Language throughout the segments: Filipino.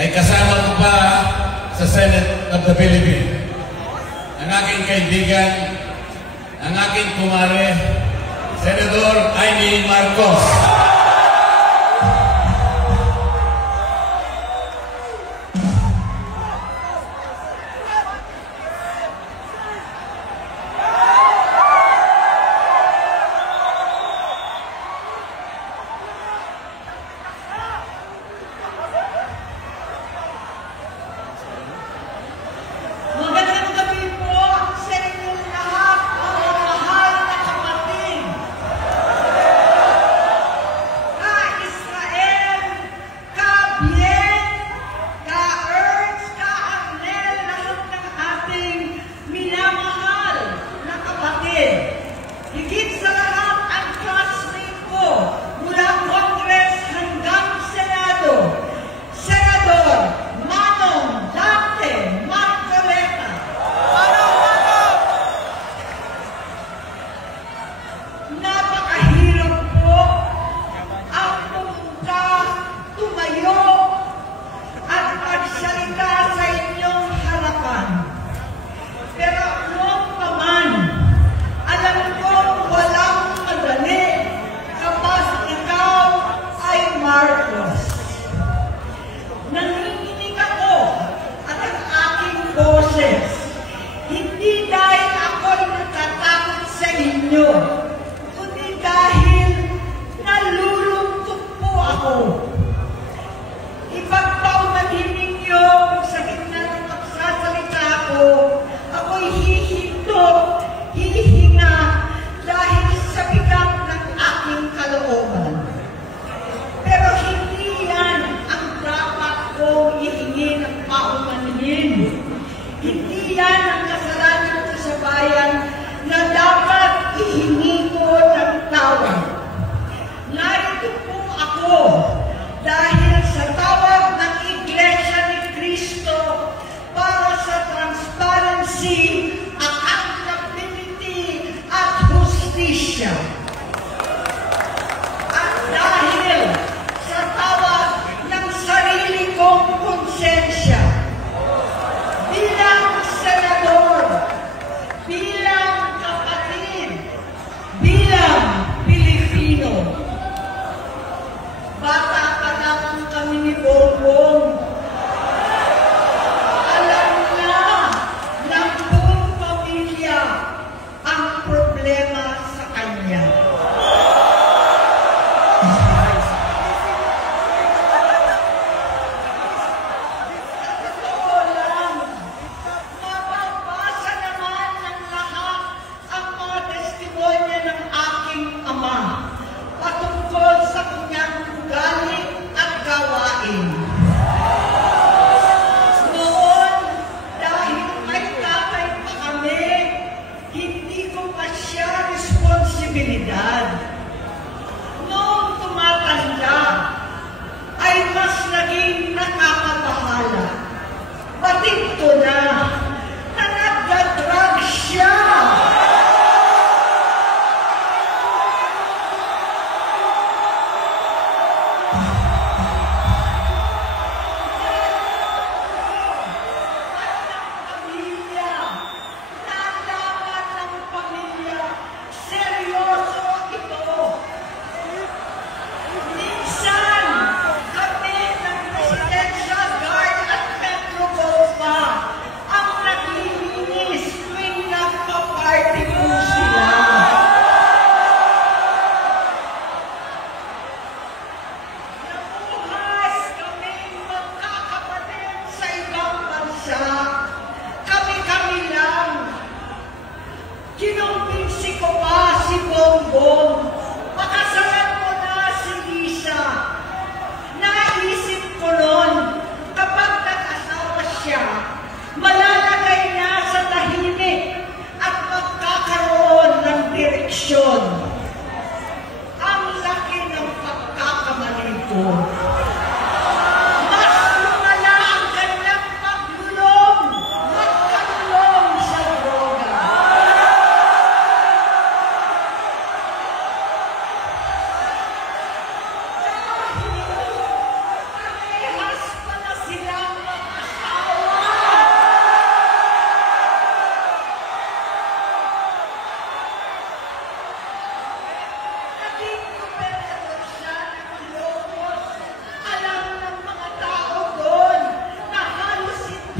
ay kasama ko pa sa Senate of the Philippines. Ang aking kaibigan, ang aking kumare, Senador Amy Marcos.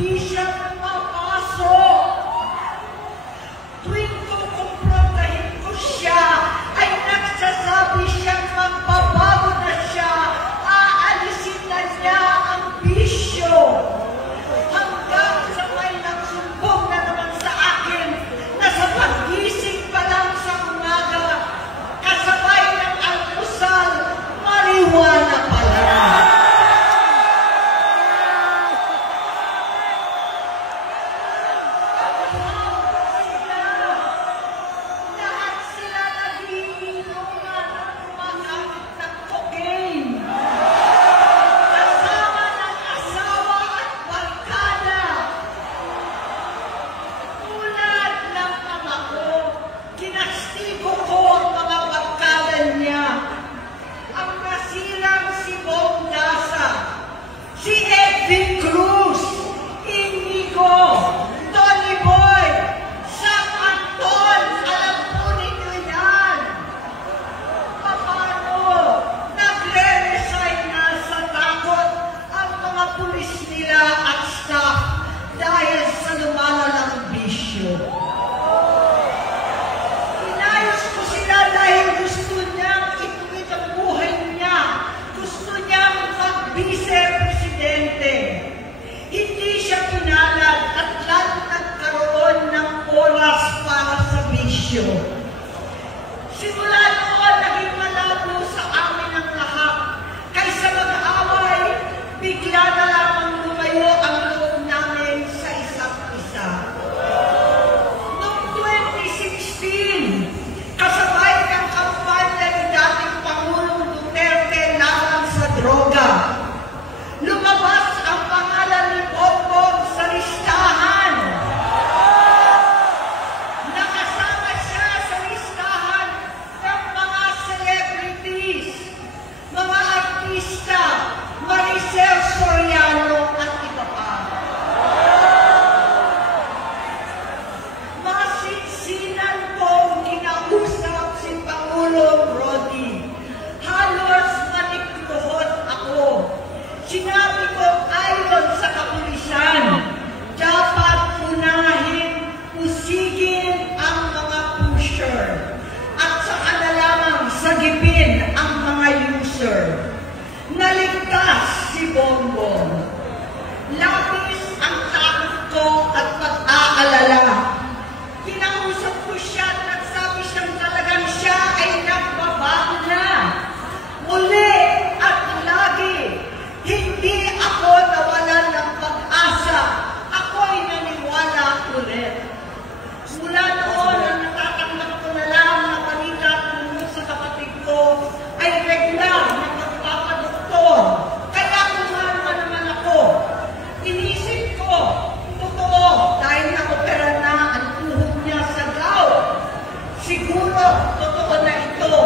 di siya napapasok. Tuwing kukumprontahin ko siya, ay nagsasabi siyang magbabago na siya, aalisin na niya ang bisyo. Hanggang sa may nagsumbong na naman sa akin na sa pag-gising pa lang sa umaga, kasabay ng almusal, marijuana pala. Lahat sila nagiinuman at gumagamit ng cocaine. Kasama ng asawa at barkada. Tulad ng ama ko, kinastigo ko ang mga barkada niya. Ang nasirang si Bong Dasa, si Edwin Cruz, Inigo, Tony Boy, Sam Anton, alam po ninyo yan. Paano nagre-resign na sa takot ang mga pulis nila at staff dahil sa lumalalang bisyo? Inayos ko sila dahil gusto niyang ituwid ang buhay niya. Gusto niyang mag-vice-presidente. Hindi siya pinalad at lalo nagkaroon ng oras para sa bisyo. Simula noon, naging malabo sa amin ang lahat. Kaysa mag-away, bigla na lamang lumayo ang loob namin sa isa't isa. Noong 2016, kasabay ng kampanya ni dating Pangulong Duterte laban sa droga, lumabas ang pangalan ni Bongbong sa listahan. Nakasama siya sa listahan ng mga celebrities, mga artista, Maricel Soriano at iba pa. Masinsinan kong kinausap si Pangulong Rodi. Halos manikluhod ako. Sinabi ko ayon sa kapulisan, dapat unahin, usigin ang mga pusher at saka na lamang sagipin ang mga user. Naligtas si Bongbong. Labis ang takot ko at pag-aalala. Kinausap ko siya at nagsabi siyang talagang siya ay nagbabago na. Muli at lagi, hindi ako nawalan ng pag-asa. Ako'y naniwala ulit. Mula noon, ang natatanggap ko na lang na balita tungkol sa kapatid ko ay regular na magpapadoktor. Kaya kumalma naman ako. Inisip ko, totoo, dahil na-opera na ang tuhod niya sa gout. Siguro, totoo na ito.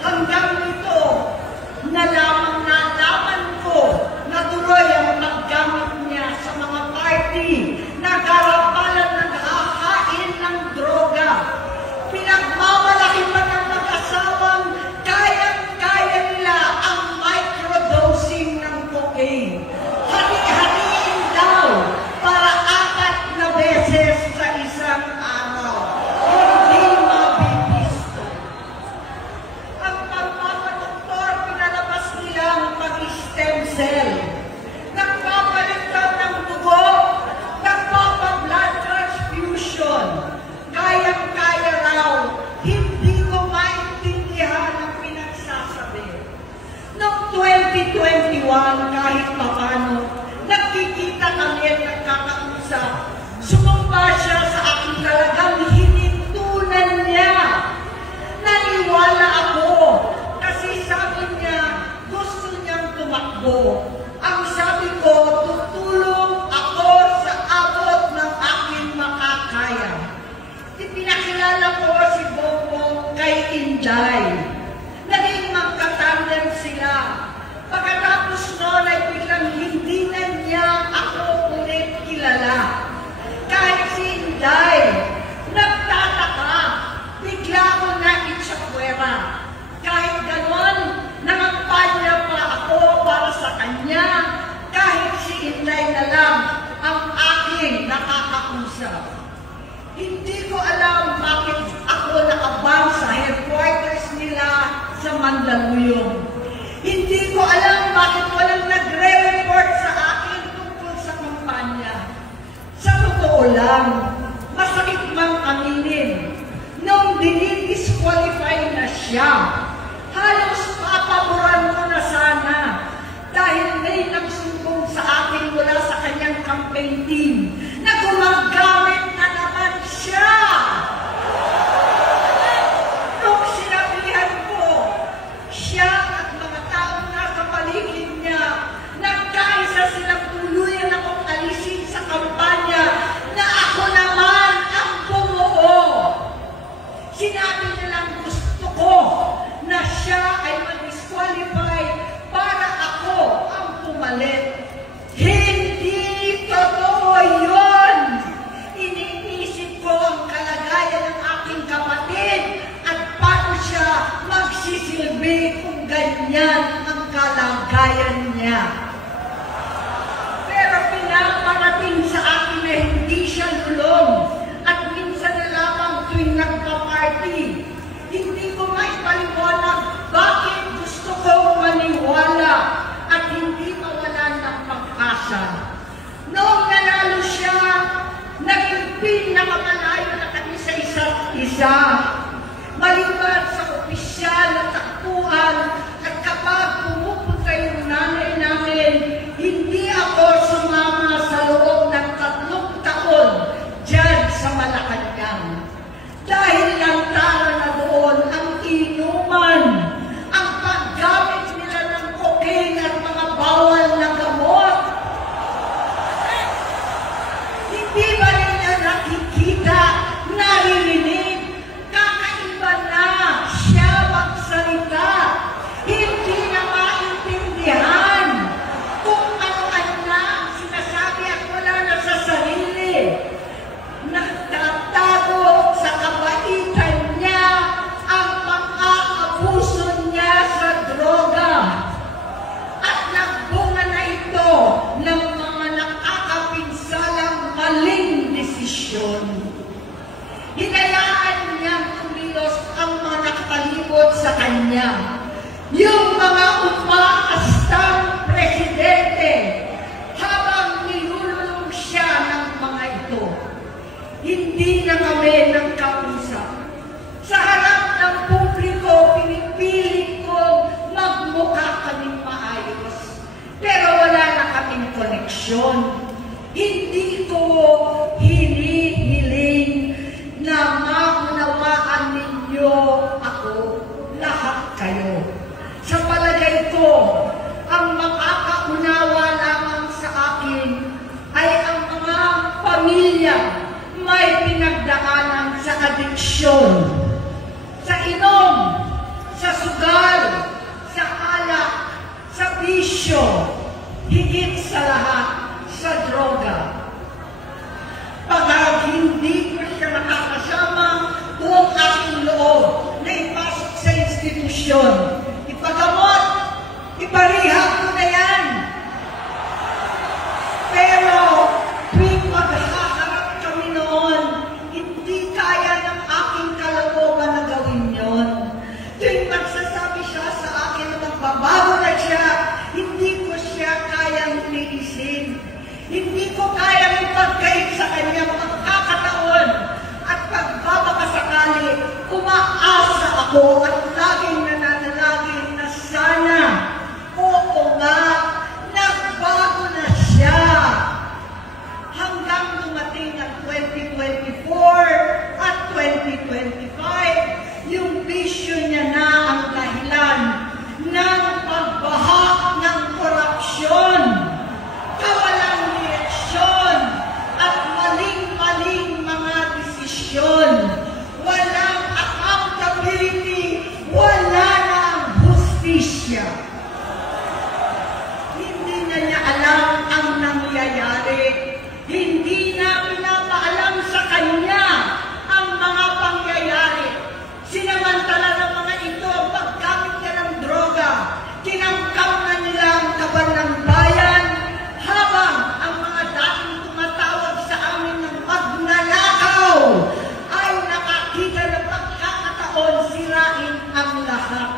Hanggang nito, nalaman ko na tuloy ang paggamit niya sa mga party na karapalan naghahain ng droga. Pinagmamalaki pa ng mag-asawang kayang-kaya nila ang microdosing ng cocaine. Hati-hatiin daw para 4 na beses sa isang araw. Hindi mabibisto. Ang pagpapadoktor, pinalabas nila ang pag-stem cell. Nagpapalitan ng dugo, nagpapa-blood transfusion. Kayang-kaya raw, hindi ko maintindihan ang pinagsasabi. Noong 2021, kahit papano, nagkikita kami at nagkakausap. Sumumpa siya sa akin talagang hinintunan niya. Naniwala ako kasi sabi niya gusto niyang tumakbo. Ang sabi ko, tutulong ako sa abot ng aking makakaya. Pinakilala ko si Bongbong kay Inday. Naging magkatandem sila. Pagkatapos noon ay biglang hindi na niya ako ulit kilala. Kahit si Inday, nagtataka, bigla ko na itsapwera. Kahit ganon, nangampanya pa ako para sa kanya, kahit si Inday na lang ang mula sa kanyang campaign team na gumagamit na naman siya. Nung sinabihan ko, siya at mga taong nasa paligid niya, nagkaisa silang tuluyan akong alisin sa kampanya na ako naman ang bumuo. Sinabi nilang gusto ko na siya ay mag-disqualify para ako ang pumalit. Hindi totoo yun! Iniisip ko ang kalagayan ng aking kapatid at paano siya magsisilbi kung ganyan ang kalagayan niya. Pero pinaparating sa akin na hindi siya lulong at minsan na lamang tuwing nagpa-party. Hindi ko maipaliwanag bakit gusto ko maniwala at hindi mawalan ng pag-asa. Noong nanalo siya, naging pinakamalayo na kami sa isa't isa. Maliban sa opisyal na takbuhan at kapag pumupunta yung nanay namin, hindi ako sumama sa loob ng 3 taon dyan sa Malacanang. Dahil lantaran na doon ang inuman, ang paggamit nila ng cocaine at mga bawal na gamot. Hindi ba ninyo nakikita, naririnig, kakaiba na siya magsalita, hindi na maintindihan kung ano-ano na sinasabi at wala na sa sarili. Nagtatago sa kabaitan niya ang pang-aabuso niya sa droga. At nagbunga na ito ng mga nakakapinsalang maling desisyon. Hinayaan niyang kumilos ang mga nakapalibot sa kanya. Yung mga umaastang presidente habang nilululong siya ng mga ito. Hindi na kami nagkausap. Sa harap ng publiko, pinipilit ko magmukha kaming maayos. Pero wala na kaming koneksyon. Hindi ko hinihiling na maunawaan ninyo ako, lahat kayo. Sa palagay ko, ang makakaunawa lamang sa akin ay ang mga pamilya may pinagdaanan sa adiksyon, sa inom, sa sugal, sa alak, sa bisyo, higit sa lahat, sa droga. Pag hindi ko siya nakakasama, buong aking loob na ipasok sa institusyon, ipagamot, iparihab ko na yan. Pero, tuwing maghaharap kami noon, hindi kaya ng aking kalooban na gawin yon. Tuwing magsasabi siya sa akin na magbabago na siya, hindi ko siya kayang tiisin. Hindi ko kayang ipagkait sa kanya pagkakataon at pagbabakasakali, umaasa ako at laging nananalangin na sana, oo nga, nagbago na siya. Hanggang dumating ang 2024 at 2025, yung bisyo niya na ang dahilan ng pagbahak ng korupsyon, kawalang direksyon, at maling-maling mga desisyon. Walang accountability, wala na ang hustisya. Hindi na niya alam ang nangyayari. Hindi na pinapaalam sa kanya ang mga pangyayari. Sinamantala ng mga ito ang paggamit niya ng droga. Tinangkap na nila ang kaban ng bayan habang ang mga dating tumatawag sa amin ng magnanakaw ay nakakita ng pagkakataon sirain ang lahat.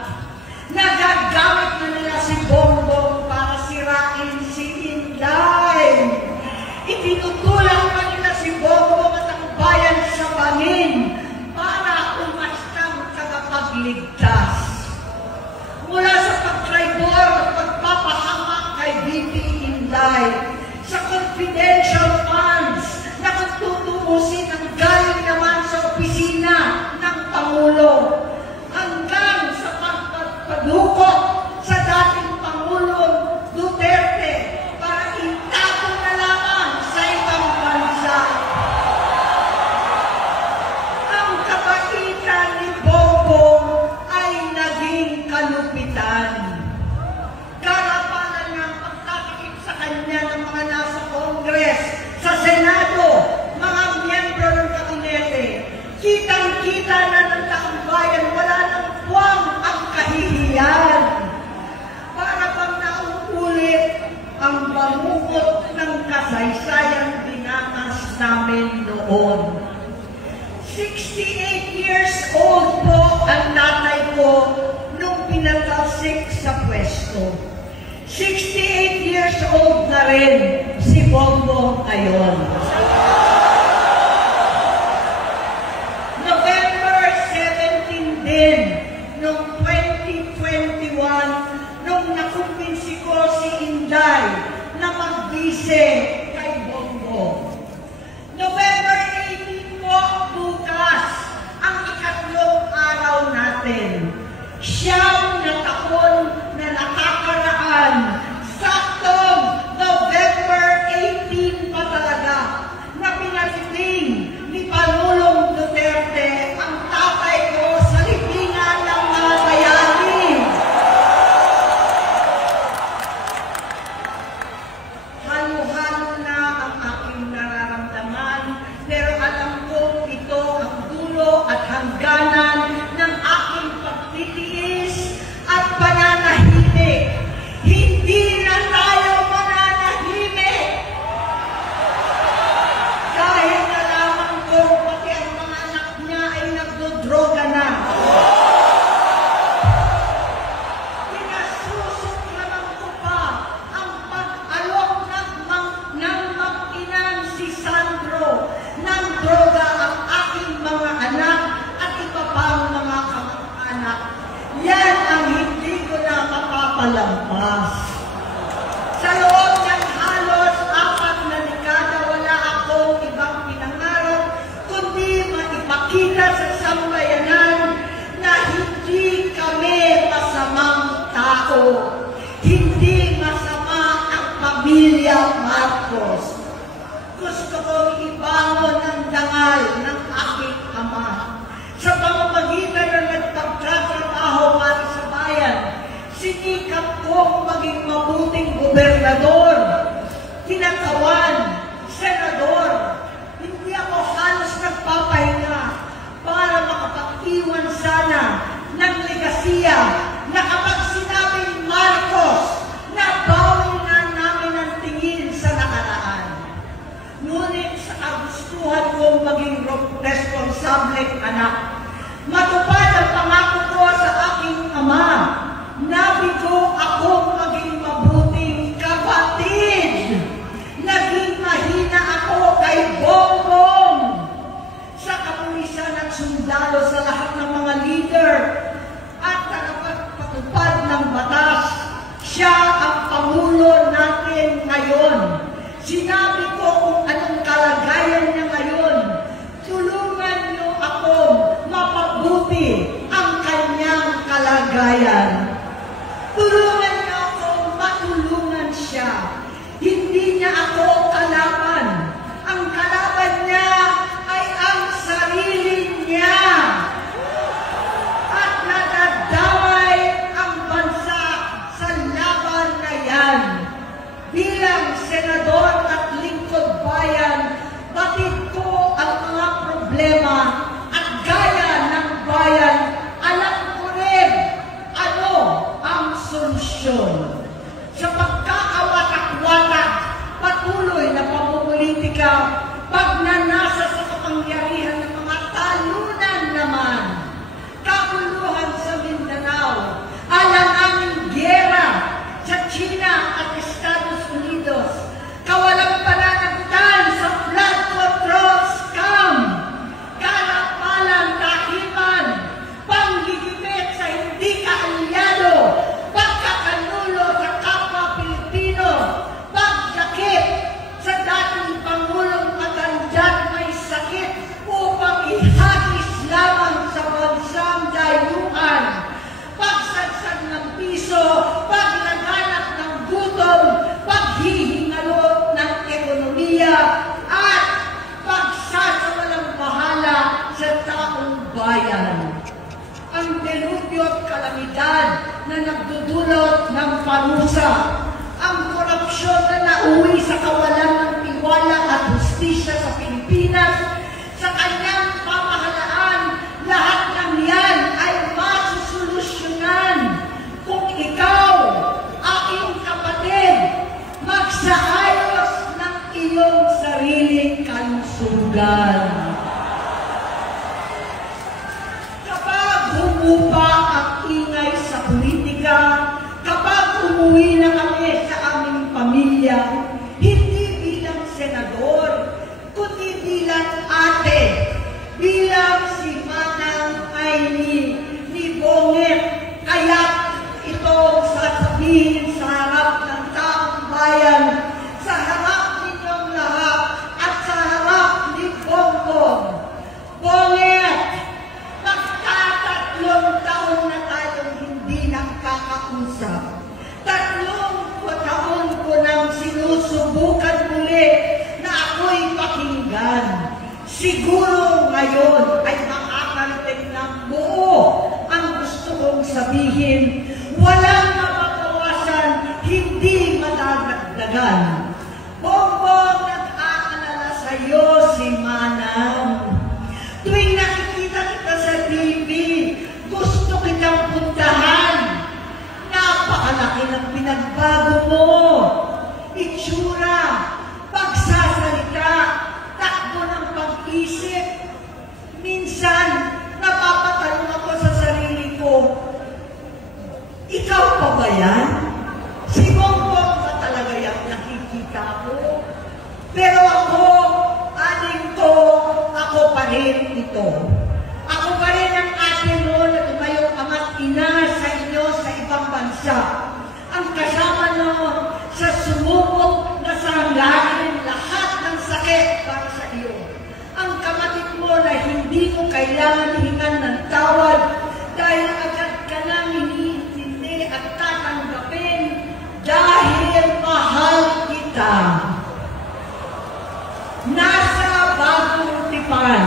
Nagagamit na nila si Bongbong para sirain si Inday. Itinutulak pa nila si Bongbong at ang bayan sa bangin para umastang tagapagligtas. Mula sa pagtraidor at pagpapahamak kay VP Inday, sa confidential funds na kung tutuusin ang galing naman sa opisina ng Pangulo hanggang sa pagpadukot sa dating Pangulong Duterte para itago na lamang sa ibang bansa. Ang kabaitan ni Bongbong ay naging kalupitan. Karapalan ng pagtatakip sa kanya ng mga nasa Congress, sa Senado, mga miyembro ng kabinete. Kitang-kita na ng taong bayan, wala nang puwang ang kahihiyan. Para bang nauulit ang bangungot ng kasaysayang dinanas namin noon. 68 years old po ang tatay ko nung pinatalsik sa pwesto. 68 years old na rin si Bongbong ngayon. November 17 din, noong 2021, nung nakumbinsi ko si Inday na magbise kay Bongbong. November 18 po, bukas, ang ikatlong araw natin. Siyam na taon na nakakaraan, saktong November 18 pa talaga, na pinatiting ni Pangulong Duterte ang tatay ko sa libingan ng mga bayani. Halo-halo na ang aking nararamdaman, pero alam kong ito ang dulo at hangganan ng aking pagtitiis at pananahimik. Hindi na tayo mananahimik! Dahil nalaman ko pati ang mga anak niya ay nagdodroga na. Pinasusuklaman ko pa ang pag-alok ng mag-inang si Sandro ng droga ang aking mga anak at iba pang mga kamag-anak. Yan ang hindi ko na mapapalampas. Sa loob ng halos 4 na dekada, wala akong ibang pinangarap kundi maipakita sa sambayanan na hindi kami masamang tao. Hindi masama ang pamilya Marcos. Gusto kong ibangon ang dangal ng aking ama. Sa pamamagitan ng nagpagtatrabaho para sa bayan, sinikap kong maging mabuting gobernador, tinatawan, senador. Hindi ako halos nagpapahinga para makapag-iwan sana ng legasiya na kapag sinabing Marcos, nabawi na namin ang tingin sa nakaraan. Ngunit sa kagustuhan kong maging responsableng anak, matupad ang pangako ko sa aking ama, nabigo akong maging mabuting kapatid. Naging mahina ako kay Bongbong. Sa kapulisan at sundalo, sa lahat ng mga leader at tagapagpatupad ng batas, siya ang Pangulo natin ngayon. Sinabi ko kung anong kalagayan niya ngayon. Tulungan niyo akong mapabuti ang kanyang kalagayan. Tulungan niyo akong matulungan siya. Hindi niya ako kalaban. Ang kalaban niya ay ang sarili niya. At nadadamay ang bansa sa laban na yan. Bilang senador at lingkod bayan, batid ko ang mga problema at gaya ng bayan, alam ko rin ano ang solusyon. Sa pagkakawatak-watak, patuloy na pamumulitika, pagnanasa sa kapangyarihan ng mga talunan naman, kaguluhan sa Mindanao, alanganing giyera sa China at Estados Unidos, kawalang pananagutan sa flood control scam, kalapalan kahiman, panggigipit sa hindi kaalyado, pagkakanulo sa kapwa Pilipino, pagdakip sa kahulugan. Kapag humupa ang ingay sa politika, kapag umuwi na kami sa aming pamilya, hindi bilang senador, kundi bilang ate, bilang si Manang Aimee ni Bonget. Kaya ito sasabihin sa harap ng taong bayan, sa harap ninyong lahat, at sa harap ni Bongbong. Bonget, magtatatlong taon na tayong hindi nakakausap. 3 taon ko nang sinusubukan muli na ako'y pakinggan. Siguro ngayon ay makakarating ng buo ang gusto kong sabihin. Walang mababawasan, hindi madadagdagan. Bongbong, nag-aalala sa iyo si Manang. Tuwing nakikita kita sa TV, gusto kitang puntahan. Napakalaki ng pinagbago mo. Itsura, pagsasalita, takbo ng pag-isip. Minsan, napapatanong ako sa sarili ko, ikaw pa ba yan? Si Bongbong ba talaga yung nakikita ko? Pero ako, aling ko, ako pa rin ito. Ako pa rin ang ate mo na tumayong ama't ina sa inyo sa ibang bansa. Ang kasama mo sa sumubok na sanggain lahat ng sakit para sa iyo. Ang kapatid mo na hindi mo kailangan hingan ng tawad dahil agad ka nang iniintindi at tatanggapin dahil mahal kita. Nasa Bagong Tipan,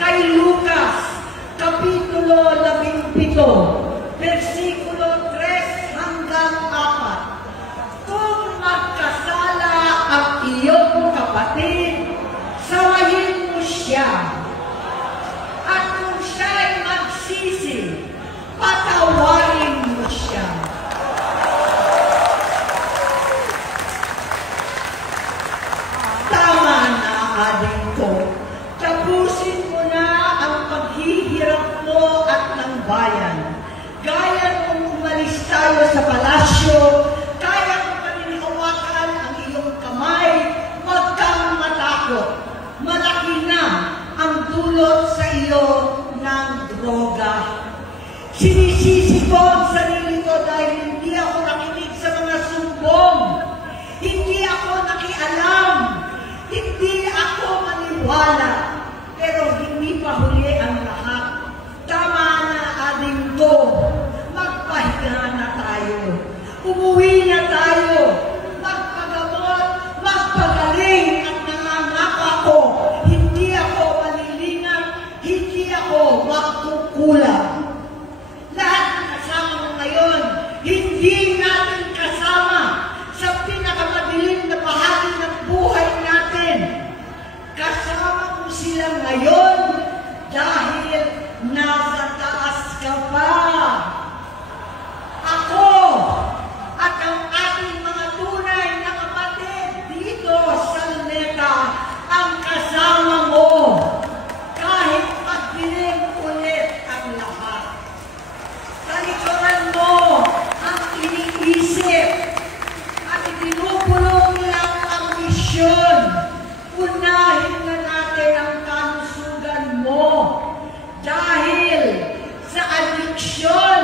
kay Lucas, Kapitulo 17, versikulo 3 hanggang 4. Kung magkasala ang iyong kapatid, sawayin mo siya. At kung siya'y magsisi, patawarin mo siya. Tama na, aling ko. Tapusin mo na ang paghihirap mo at ng bayan. Gaya nung umalis tayo sa palasyo, kaya mo pa rin hawakan ang iyong kamay, wag kang matakot. Malaki na ang dulot sa iyo ng droga. Sinisisi ko ang sarili ko dahil hindi ako nakinig sa mga sumbong. Hindi ako nakialam. Hindi ako maniwala. Pero hindi pa huli ang lahat. Tama na, aling ko. Magpahinga na tayo. Umuwi na tayo. Magpagamot, magpagaling at nangangako ako. Hindi ako malilingan, hindi ako magkukulang. Lahat ng kasama mo ngayon, hindi natin kasama sa pinakamadilim na bahagi ng buhay natin. Kasama mo sila ngayon dahil nasa taas ka pa. Ako at ang ating mga tunay na kapatid dito sa Luneta ang kasama mo kahit magdilim ulit ang lahat. Talikuran mo ang iniisip at itinupulong lang ang misyon. Unahin na natin ang kalusugan mo dahil sa adiksyon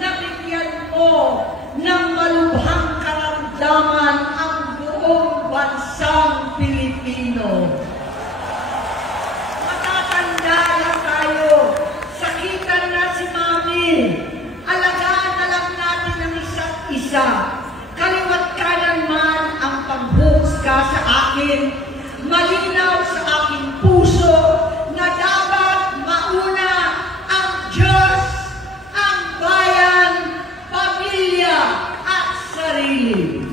na bigyan mo ng malubhang karamdaman ang buong bansang Pilipino. Matatanda na tayo. Sakitan na si Mami. Alagaan na lang natin ang isa't isa. Kaliwat kanan man ang panghuhusga sa akin. Malinaw sa aking puso na dapat mauna ang Diyos, ang bayan, pamilya at sarili.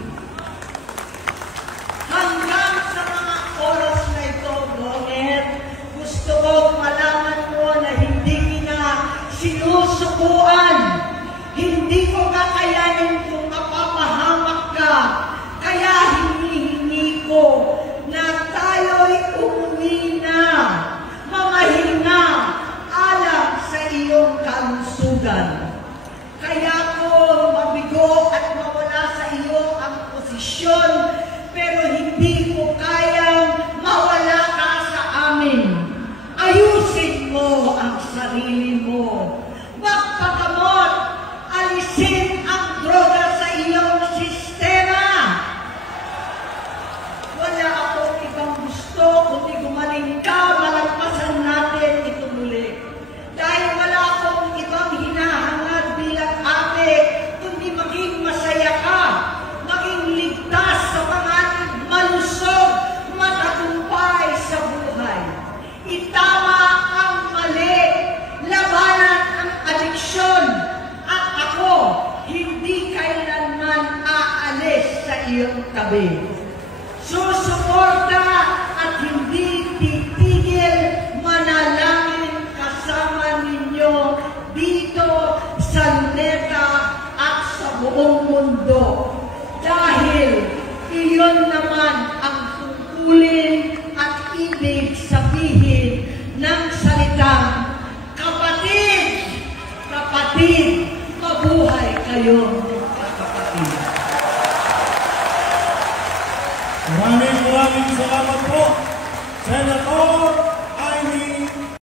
Hanggang sa mga oras na ito, Bonget, gusto kong malaman mo na hindi na sinusukuan. Hindi ko kakayanin kung mapapahamak ka. Kaya hinihingi ko na tabi. Susuporta at hindi titigil manalangin kasama ninyo dito sa NECA at sa buong mundo. Dahil iyon naman ang tungkulin at ibig sabihin ng salitang kapatid, kapatid, mabuhay kayo, kapatid. Maraming salamat po, Senator